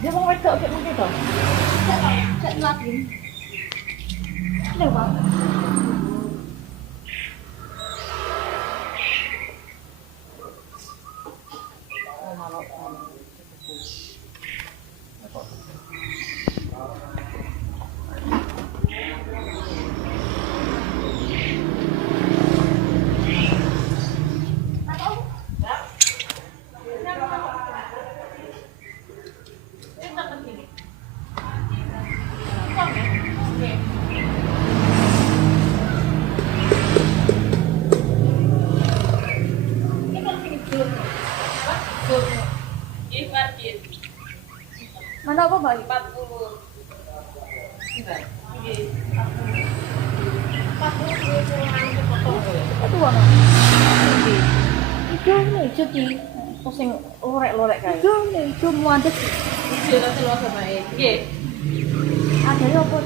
Dia mau wedok kayak mungkin toh. Cek lagi. Lewat. Oh, malah. Mana apa Mbak? 40. Itu mana? Itu nih, cuci. Pusing lorek-lorek kayak. Itu nih, cuma ada. Itu nanti lo sama Nggih. Ada apa?